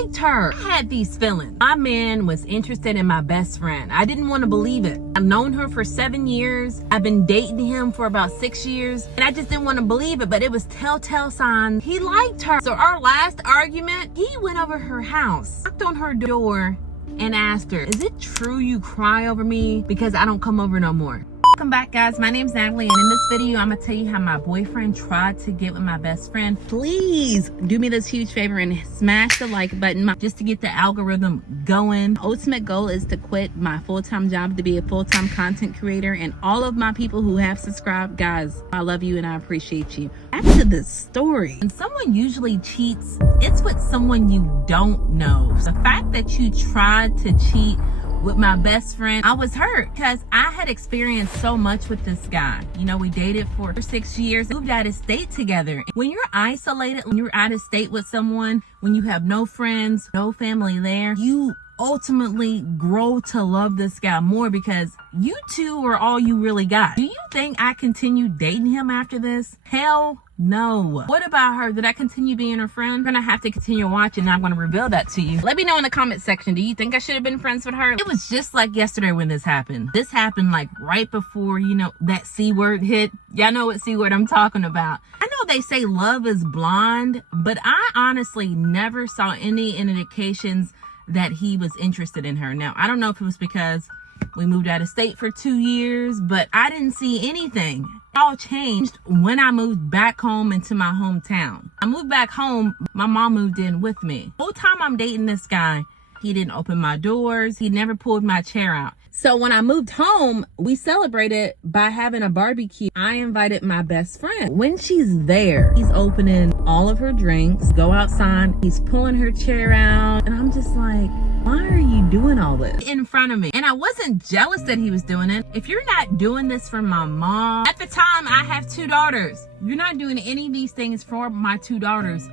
liked her. I had these feelings. My man was interested in my best friend. I didn't want to believe it. I've known her for 7 years. I've been dating him for about 6 years, and I just didn't want to believe it, but it was telltale signs. He liked her. So our last argument, he went over her house, knocked on her door, and asked her, is it true you cry over me because I don't come over no more? Welcome back, guys. My name's Natalie, and in this video I'm gonna tell you how my boyfriend tried to get with my best friend. Please do me this huge favor and smash the like button just to get the algorithm going. Ultimate goal is to quit my full-time job to be a full-time content creator, and all of my people who have subscribed, guys, I love you and I appreciate you. Back to the story. When someone usually cheats, it's with someone you don't know. The fact that you tried to cheat with my best friend, I was hurt because I had experienced so much with this guy. You know, we dated for 6 years, moved out of state together. When you're isolated, when you're out of state with someone, when you have no friends, no family there, you ultimately grow to love this guy more because you two are all you really got. Do you think I continued dating him after this? Hell no. What about her? Did I continue being her friend? I'm gonna have to continue watching, and I'm gonna reveal that to you. Let me know in the comment section, do you think I should have been friends with her? It was just like yesterday when this happened. This happened like right before, you know, that C word hit. Y'all know what C word I'm talking about. I know they say love is blind, but I honestly never saw any indications that he was interested in her. Now, I don't know if it was because we moved out of state for 2 years, but I didn't see anything. It all changed when I moved back home into my hometown. I moved back home, my mom moved in with me. The whole time I'm dating this guy, he didn't open my doors. He never pulled my chair out. So when I moved home, we celebrated by having a barbecue. I invited my best friend. When she's there, he's opening all of her drinks, go outside, he's pulling her chair out, and I'm just like, why are you doing all this in front of me? And I wasn't jealous that he was doing it. If you're not doing this for my mom, at the time I have 2 daughters. You're not doing any of these things for my 2 daughters.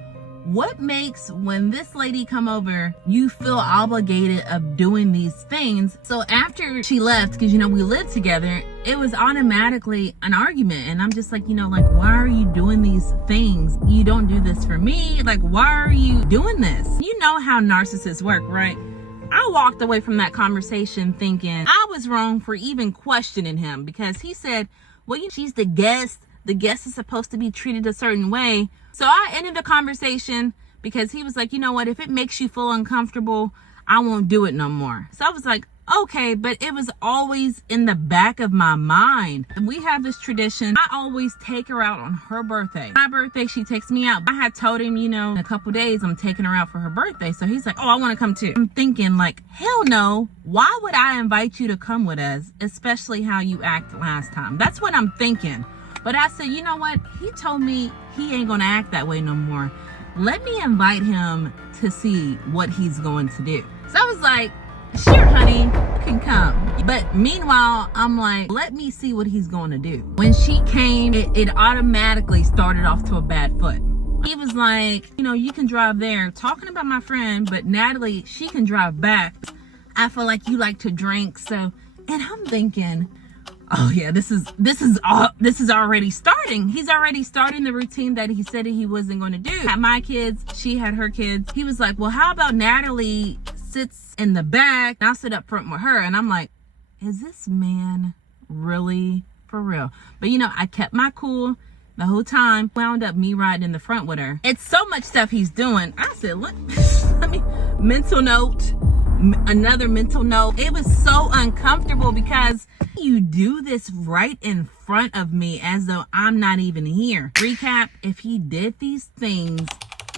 What makes when this lady come over, you feel obligated of doing these things? So after she left, because you know we lived together, it was automatically an argument. And I'm just like, you know, like, why are you doing these things? You don't do this for me. Like, why are you doing this? You know how narcissists work, right? I walked away from that conversation thinking I was wrong for even questioning him, because he said, well, she's the guest. The guest is supposed to be treated a certain way. So I ended the conversation because he was like, you know what, if it makes you feel uncomfortable, I won't do it no more. So I was like, okay, but it was always in the back of my mind. We have this tradition. I always take her out on her birthday. My birthday, she takes me out. I had told him, you know, in a couple days I'm taking her out for her birthday. So he's like, oh, I want to come too. I'm thinking like, hell no. Why would I invite you to come with us, especially how you acted last time? That's what I'm thinking. But I said, you know what? He told me he ain't gonna act that way no more. Let me invite him to see what he's going to do. So I was like, sure, honey, you can come. But meanwhile, I'm like, let me see what he's going to do. When she came, it automatically started off to a bad foot. He was like, you know, you can drive there, talking about my friend, but Natalie, she can drive back. I feel like you like to drink, so, and I'm thinking, oh yeah, this is already starting. He's already starting the routine that he said he wasn't going to do. Had my kids, she had her kids. He was like, well, how about Natalie sits in the back and I'll sit up front with her? And I'm like, is this man really for real? But you know, I kept my cool the whole time. Wound up me riding in the front with her. It's so much stuff he's doing. I said, look, let me, mental note, another mental note. It was so uncomfortable because you do this right in front of me as though I'm not even here. Recap, if he did these things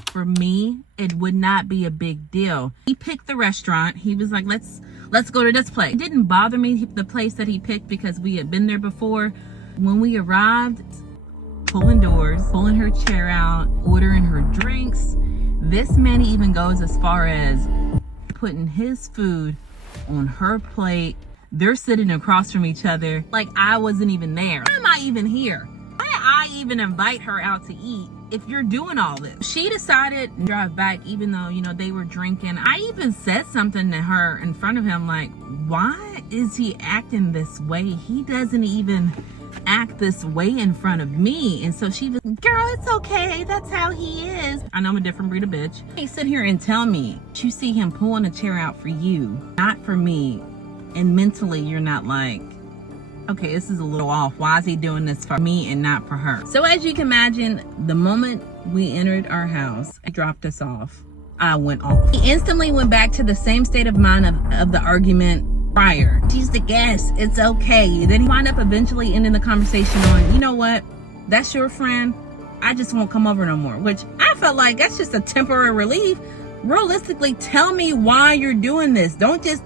for me, it would not be a big deal. He picked the restaurant. He was like, let's go to this place. It didn't bother me, the place that he picked, because we had been there before. When we arrived, pulling doors, pulling her chair out, ordering her drinks. This man even goes as far as putting his food on her plate. They're sitting across from each other like I wasn't even there. Why am I even here? Why did I even invite her out to eat if you're doing all this? She decided to drive back even though, you know, they were drinking. I even said something to her in front of him like, why is he acting this way? He doesn't even act this way in front of me. And so she was, girl, it's okay. That's how he is. I know I'm a different breed of bitch. He sit here and tell me, you see him pulling a chair out for you, not for me. And mentally, you're not like, okay, this is a little off. Why is he doing this for me and not for her? So as you can imagine, the moment we entered our house, he dropped us off. I went off. He instantly went back to the same state of mind of the argument prior. She's the guest. It's okay. Then he wound up eventually ending the conversation on, you know what? That's your friend. I just won't come over no more. Which I felt like that's just a temporary relief. Realistically, tell me why you're doing this. Don't just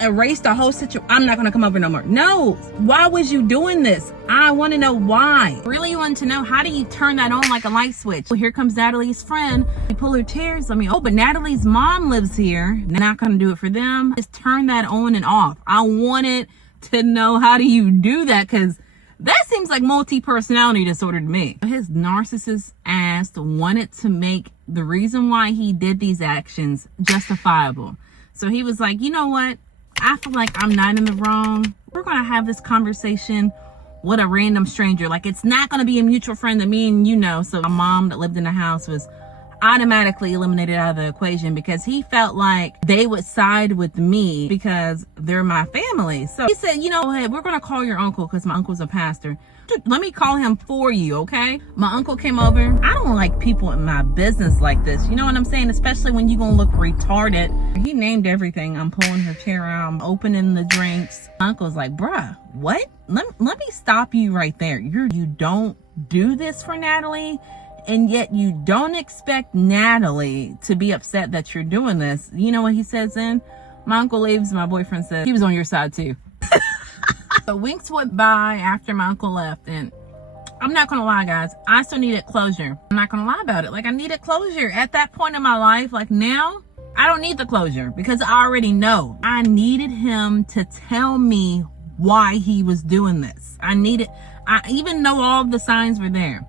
erase the whole situation. I'm not going to come over no more. No. Why was you doing this? I want to know why. Really want to know, how do you turn that on like a light switch? Well, here comes Natalie's friend. You pull her chairs. I mean, oh, but Natalie's mom lives here. They're not going to do it for them. Just turn that on and off. I wanted to know, how do you do that? Because that seems like multi-personality disorder to me. His narcissist ass wanted to make the reason why he did these actions justifiable. So he was like, you know what? I feel like I'm not in the wrong. We're going to have this conversation with a random stranger. Like, it's not going to be a mutual friend that me and you know. So my mom that lived in the house was automatically eliminated out of the equation because he felt like they would side with me because they're my family. So he said, you know, hey, we're going to call your uncle because my uncle's a pastor. Let me call him for you, okay? My uncle came over. I don't like people in my business like this. You know what I'm saying? Especially when you're going to look retarded. He named everything. I'm pulling her chair out. I'm opening the drinks. My uncle's like, bruh, what? Let me stop you right there. You don't do this for Natalie, and yet you don't expect Natalie to be upset that you're doing this. You know what he says then? My uncle leaves. My boyfriend said, he was on your side too. So weeks went by after my uncle left, and I'm not gonna lie, guys, I still needed closure. I'm not gonna lie about it. Like, I needed closure at that point in my life. Like, now I don't need the closure because I already know. I needed him to tell me why he was doing this. I even though all of the signs were there,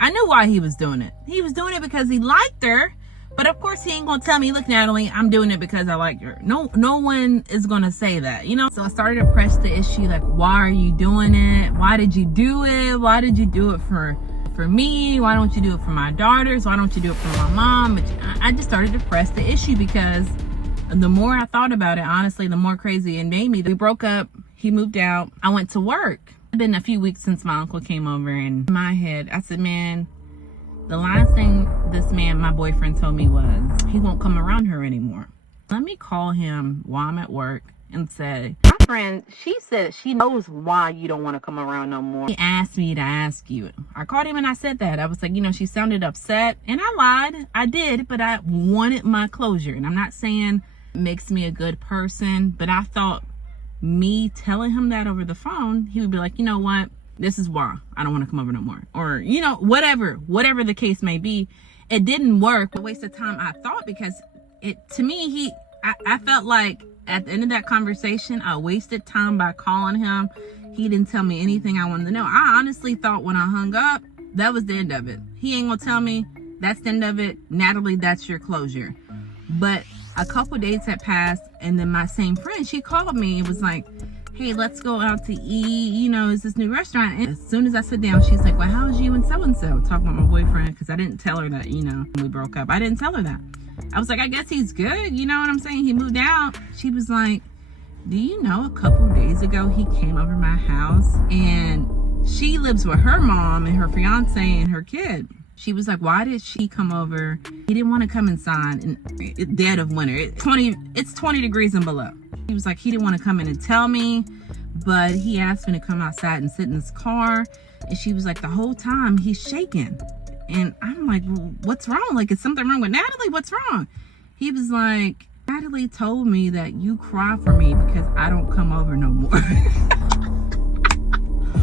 I knew why he was doing it. He was doing it because he liked her. But of course, he ain't gonna tell me, look, Natalie, I'm doing it because I like her. No one is gonna say that, you know? So I started to press the issue, like, why are you doing it? Why did you do it? Why did you do it for me? Why don't you do it for my daughters? Why don't you do it for my mom? But I just started to press the issue because the more I thought about it, honestly, the more crazy it made me. We broke up. He moved out. I went to work. It's been a few weeks since my uncle came over, and in my head, I said, man, the last thing this man, my boyfriend, told me was he won't come around her anymore. Let me call him while I'm at work and say, my friend, she said she knows why you don't want to come around no more. He asked me to ask you. I called him and I said that. I was like, you know, she sounded upset, and I lied. I did, but I wanted my closure. And I'm not saying it makes me a good person, but I thought me telling him that over the phone, he would be like, you know what? This is why I don't want to come over no more. Or, you know, whatever the case may be. It didn't work. A waste of time, I thought, because to me, I felt like at the end of that conversation, I wasted time by calling him. He didn't tell me anything I wanted to know. I honestly thought when I hung up, that was the end of it. He ain't gonna tell me that's the end of it. Natalie, that's your closure. But a couple days had passed, and then my same friend, she called me and was like, hey, let's go out to eat, you know, it's this new restaurant. And as soon as I sit down, she's like, well, how's you and so-and-so? Talking about my boyfriend, because I didn't tell her that, you know, we broke up. I didn't tell her that. I was like, I guess he's good, you know what I'm saying? He moved out. She was like, do you know a couple days ago he came over my house, and she lives with her mom and her fiance and her kid. She was like, why did she come over? He didn't want to come inside in dead of winter. It's 20 degrees and below. He was like, he didn't want to come in and tell me, but he asked me to come outside and sit in his car. And she was like, the whole time he's shaking. And I'm like, well, what's wrong? Like, is something wrong with Natalie? What's wrong? He was like, Natalie told me that you cry for me because I don't come over no more.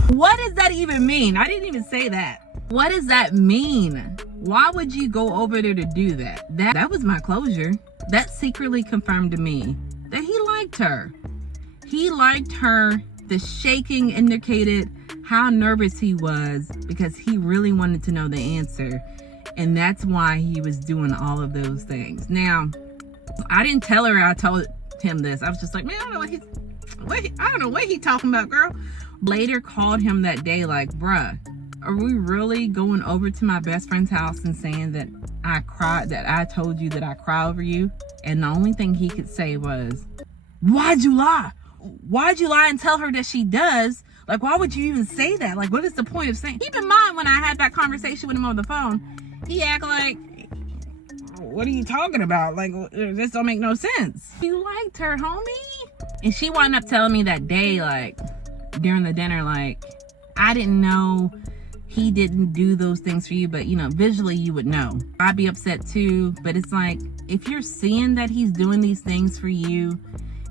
What does that even mean? I didn't even say that. What does that mean? Why would you go over there to do that? That was my closure. That secretly confirmed to me that he liked her. He liked her. The shaking indicated how nervous he was because he really wanted to know the answer. And that's why he was doing all of those things. Now, I didn't tell her I told him this. I was just like, man, I don't know what I don't know what he talking about, girl. Later called him that day like, bruh, are we really going over to my best friend's house and saying that I cried, that I told you that I cry over you? And the only thing he could say was, why'd you lie? Why'd you lie and tell her that she does? Like, why would you even say that? Like, what is the point of saying? Keep in mind, when I had that conversation with him on the phone, he acted like, what are you talking about? Like, this don't make no sense. You liked her, homie. And she wound up telling me that day, like, during the dinner, like, I didn't know he didn't do those things for you, but, you know, visually you would know. I'd be upset too, but it's like, if you're seeing that he's doing these things for you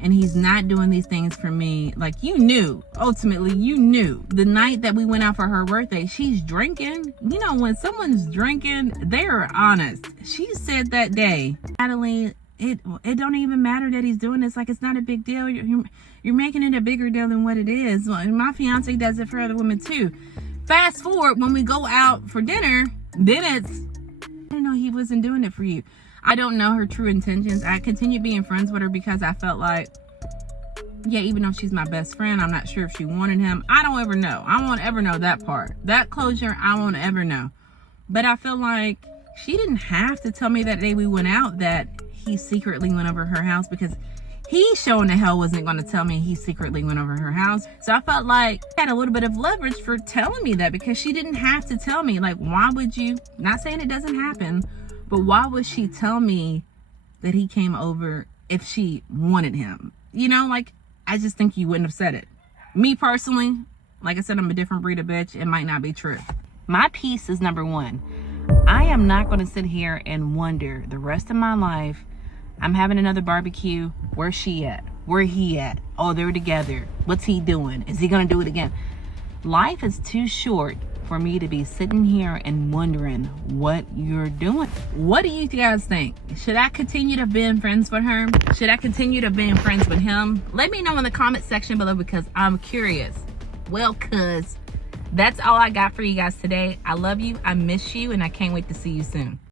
and he's not doing these things for me, like, you knew, ultimately you knew. The night that we went out for her birthday, she's drinking. You know, when someone's drinking, they're honest. She said that day, Natalie, it don't even matter that he's doing this. Like, it's not a big deal. You're making it a bigger deal than what it is. Well, my fiance does it for other women too. Fast forward, when we go out for dinner, then it's, I didn't know he wasn't doing it for you. I don't know her true intentions. I continued being friends with her because I felt like, yeah, even though she's my best friend, I'm not sure if she wanted him. I don't ever know. I won't ever know that part. That closure, I won't ever know. But I feel like she didn't have to tell me that day we went out that he secretly went over her house, because he showing the hell wasn't going to tell me he secretly went over her house. So I felt like I had a little bit of leverage for telling me that, because she didn't have to tell me. Like, why would you, not saying it doesn't happen, but why would she tell me that he came over if she wanted him? You know, like, I just think you wouldn't have said it. Me personally, like I said, I'm a different breed of bitch. It might not be true. My piece is number one. I am not going to sit here and wonder the rest of my life, I'm having another barbecue, where's she at? Where he at? Oh, they're together. What's he doing? Is he going to do it again? Life is too short for me to be sitting here and wondering what you're doing. What do you guys think? Should I continue to be friends with her? Should I continue to be friends with him? Let me know in the comment section below, because I'm curious. Well, cuz that's all I got for you guys today. I love you, I miss you, and I can't wait to see you soon.